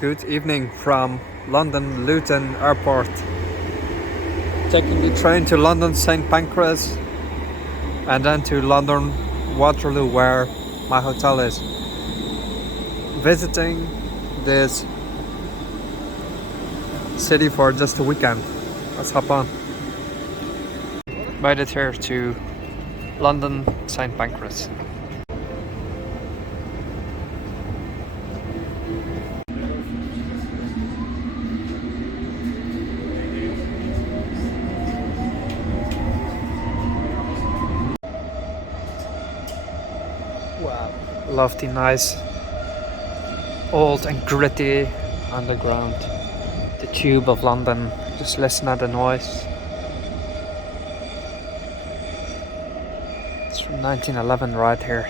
Good evening from London Luton Airport. Taking the train to London St Pancras and then to London Waterloo, where my hotel is. Visiting this city for just a weekend. Let's hop on. Made it here to London St Pancras. Wow, love the nice old and gritty underground. The tube of London, just listen at the noise. It's from 1911 right here.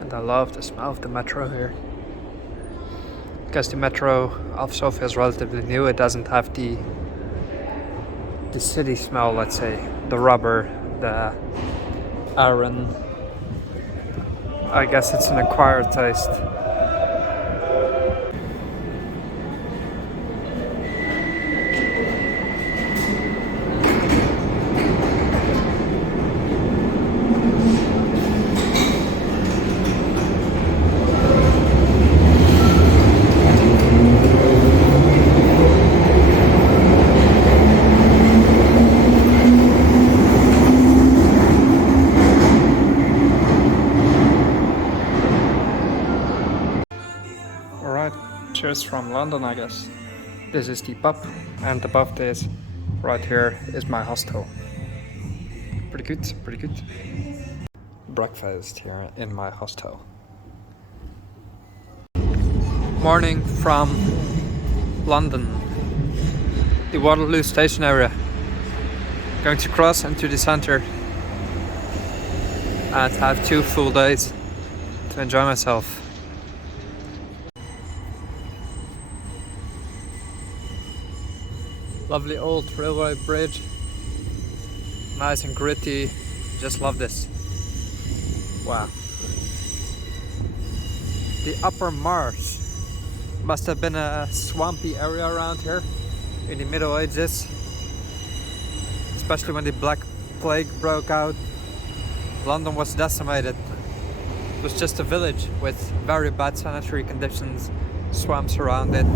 And I love the smell of the metro here. Because the metro of Sofia is relatively new, it doesn't have the city smell, let's say. The rubber, the iron. I guess it's an acquired taste. Alright, cheers from London, I guess. This is the pub, and above this, right here, is my hostel. Pretty good, pretty good. Breakfast here in my hostel. Morning from London, the Waterloo station area. Going to cross into the center and have 2 full days to enjoy myself. Lovely old railway bridge, nice and gritty, just love this. Wow. The Upper Marsh must have been a swampy area around here in the Middle Ages, especially when the Black Plague broke out. London was decimated. It was just a village with very bad sanitary conditions, swamps around it.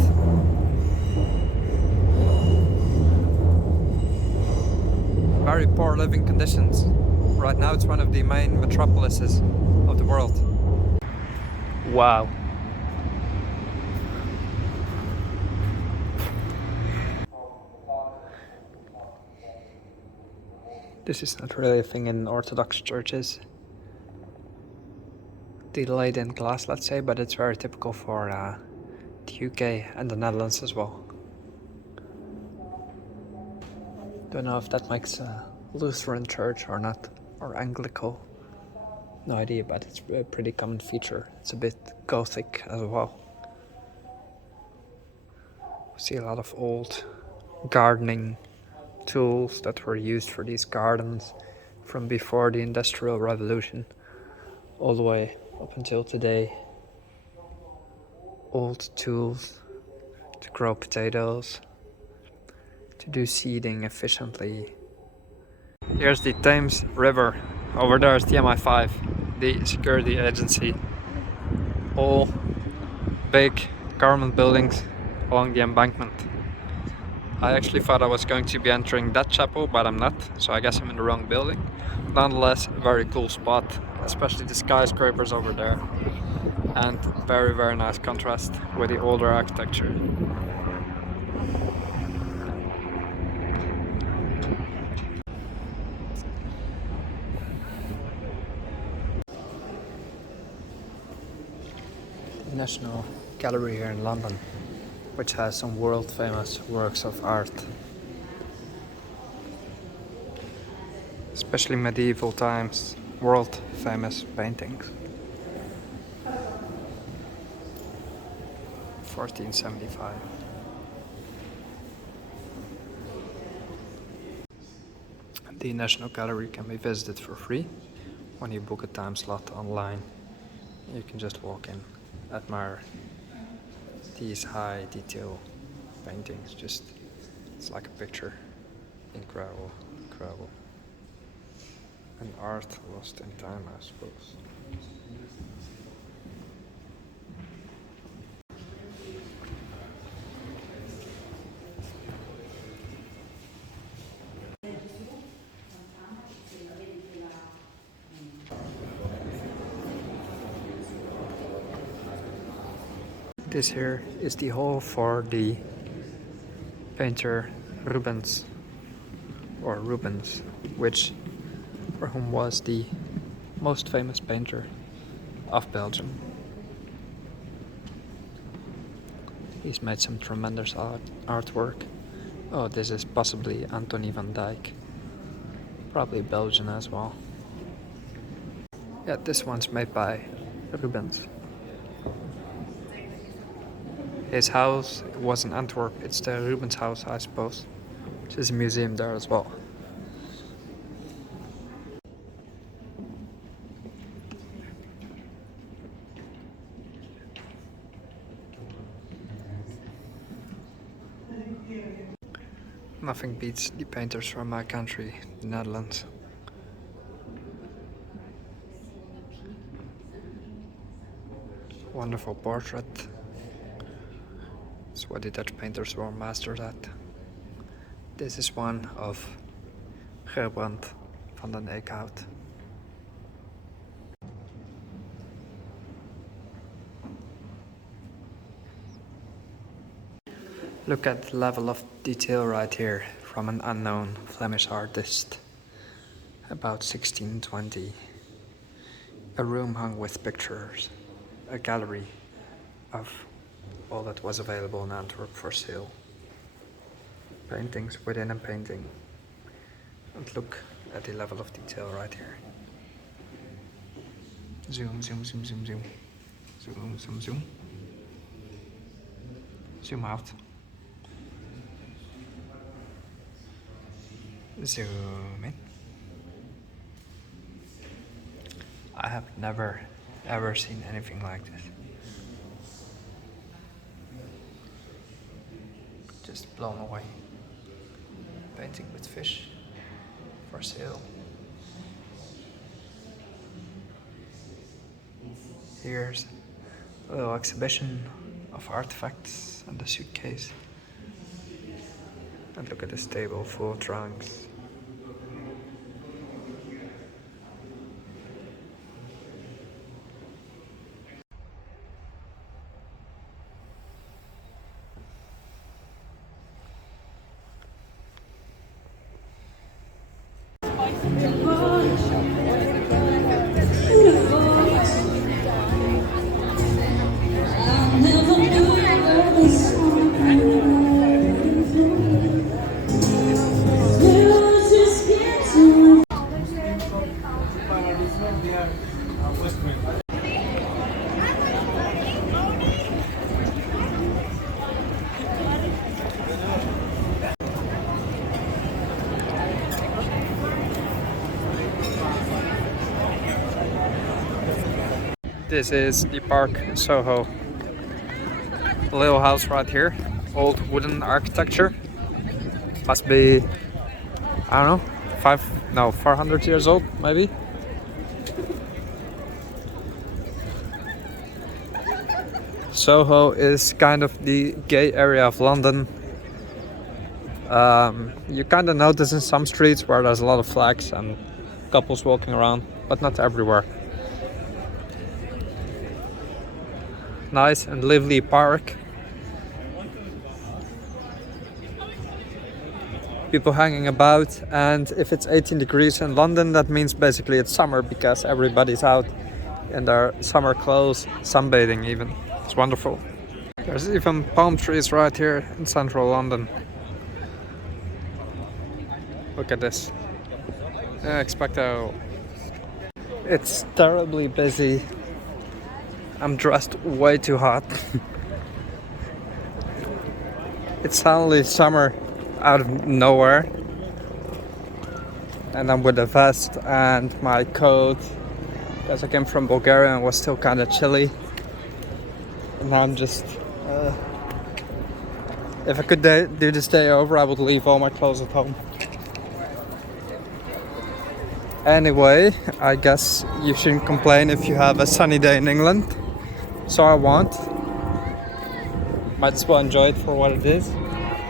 Very poor living conditions. Right now it's one of the main metropolises of the world. Wow. This is not really a thing in Orthodox churches. The laid-in glass, let's say, but it's very typical for the UK and the Netherlands as well. Don't know if that makes a Lutheran church or not, or Anglican. No idea, but it's a pretty common feature. It's a bit Gothic as well. We see a lot of old gardening tools that were used for these gardens from before the Industrial Revolution all the way up until today. Old tools to grow potatoes, to do seeding efficiently. Here's the Thames River. Over there is the MI5, the security agency. All big government buildings along the embankment. I actually thought I was going to be entering that chapel, but I'm not, so I guess I'm in the wrong building. Nonetheless, a very cool spot, especially the skyscrapers over there. And very, very nice contrast with the older architecture. The National Gallery here in London, which has some world famous works of art. Especially medieval times, world famous paintings. 1475. The National Gallery can be visited for free when you book a time slot online. You can just walk in, admire these high detail paintings. Just, it's like a picture. Incredible, incredible. An art lost in time, I suppose. This here is the hall for the painter Rubens, which for whom was the most famous painter of Belgium. He's made some tremendous artwork. Oh, this is possibly Anthony van Dyck, probably Belgian as well. Yeah, this one's made by Rubens. His house was in Antwerp. It's the Rubens house, I suppose. There's a museum there as well. Nothing beats the painters from my country, the Netherlands. Wonderful portrait. It's what the Dutch painters were masters at. This is one of Gerbrand van den Eekhout. Look at the level of detail right here from an unknown Flemish artist. About 1620. A room hung with pictures. A gallery of all that was available in Antwerp for sale. Paintings within a painting. And look at the level of detail right here. Zoom, zoom, zoom, zoom, zoom. Zoom, zoom, zoom. Zoom out. Zoom in. I have never ever seen anything like this. Just blown away. Painting with fish for sale. Here's a little exhibition of artifacts and a suitcase. And look at this table full of trunks. This is the park Soho. A little house right here. Old wooden architecture. Must be, I don't know, 400 years old maybe. Soho is kind of the gay area of London. You kind of notice in some streets where there's a lot of flags and couples walking around, but not everywhere. Nice and lively park. People hanging about, and if it's 18 degrees in London, that means basically it's summer because everybody's out in their summer clothes, sunbathing even. It's wonderful. There's even palm trees right here in central London. Look at this. Expecto. It's terribly busy. I'm dressed way too hot. It's suddenly summer out of nowhere. and I'm with a vest and my coat because I came from Bulgaria and was still kind of chilly. And now I'm just if I could do this day over, I would leave all my clothes at home. Anyway, I guess you shouldn't complain if you have a sunny day in England. So I won't. Might as well enjoy it for what it is.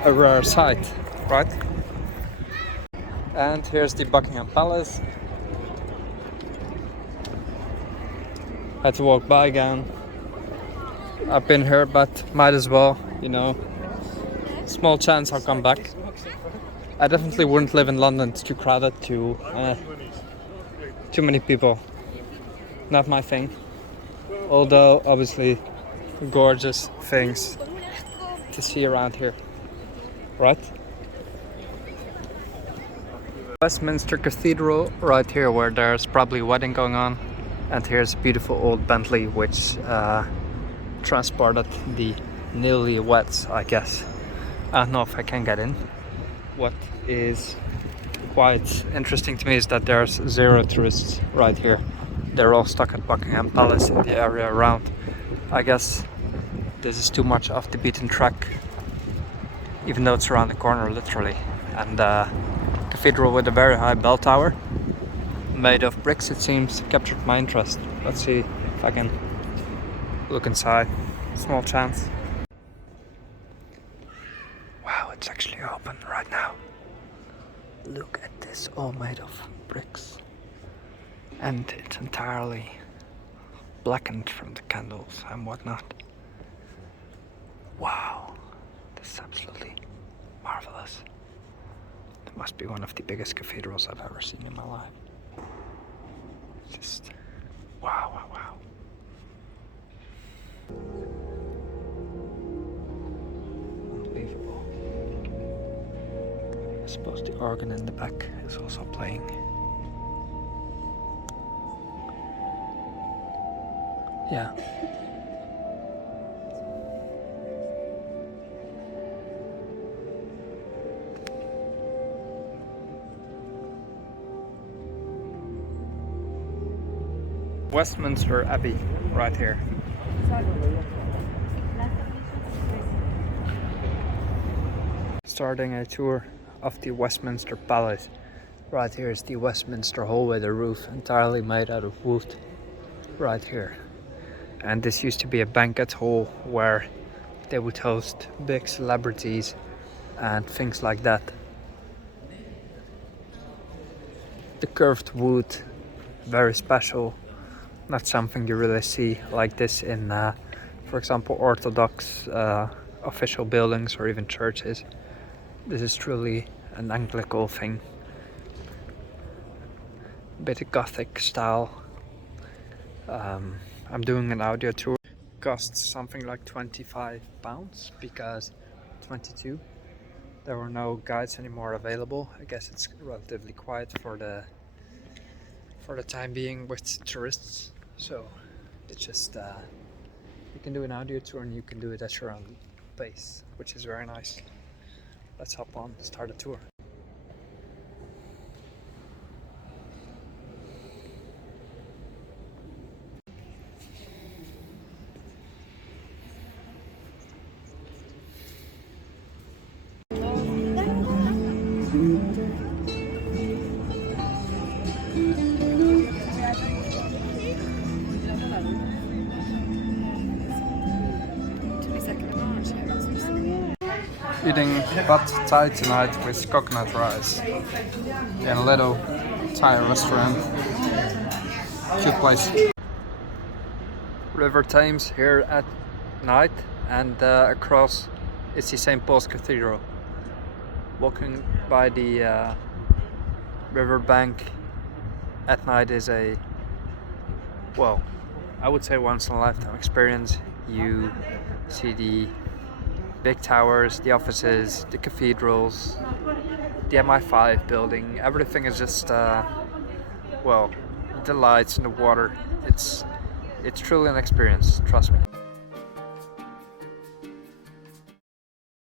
A rare sight, right? And here's the Buckingham Palace. Had to walk by again. I've been here, but might as well, you know. Small chance I'll come back. I definitely wouldn't live in London. It's too crowded, too many people. Not my thing. Although, obviously, gorgeous things to see around here, right? Westminster Cathedral right here, where there's probably a wedding going on, and here's a beautiful old Bentley which transported the newlyweds, I guess. I don't know if I can get in. What is quite interesting to me is that there's 0 tourists right here. They're all stuck at Buckingham Palace in the area around. I guess this is too much off the beaten track, even though it's around the corner literally. And cathedral with a very high bell tower made of bricks, it seems, captured my interest. Let's see if I can look inside. Small chance. Wow, it's actually open right now. Look at this, all made of bricks. And it's entirely blackened from the candles and whatnot. Wow, this is absolutely marvelous. It must be one of the biggest cathedrals I've ever seen in my life. Just wow, wow, wow. Unbelievable. I suppose the organ in the back is also playing. Yeah. Westminster Abbey, right here. Starting a tour of the Westminster Palace. Right here is the Westminster hallway, the roof entirely made out of wood. Right here. And this used to be a banquet hall where they would host big celebrities and things like that. The curved wood, very special. Not something you really see like this in, for example, Orthodox official buildings or even churches. This is truly an Anglican thing. A bit of Gothic style. I'm doing an audio tour. Costs something like £25 because 22. There were no guides anymore available. I guess it's relatively quiet for the time being with tourists. So it's just you can do an audio tour and you can do it at your own pace, which is very nice. Let's hop on, start a tour. Eating pad thai tonight with coconut rice in a little Thai restaurant. Cute place. River Thames here at night, and across is the St. Paul's Cathedral. Walking by the river bank at night is a, well, I would say once in a lifetime experience. You see the big towers, the offices, the cathedrals, the MI5 building. Everything is just, well, the lights and the water. It's truly an experience, trust me.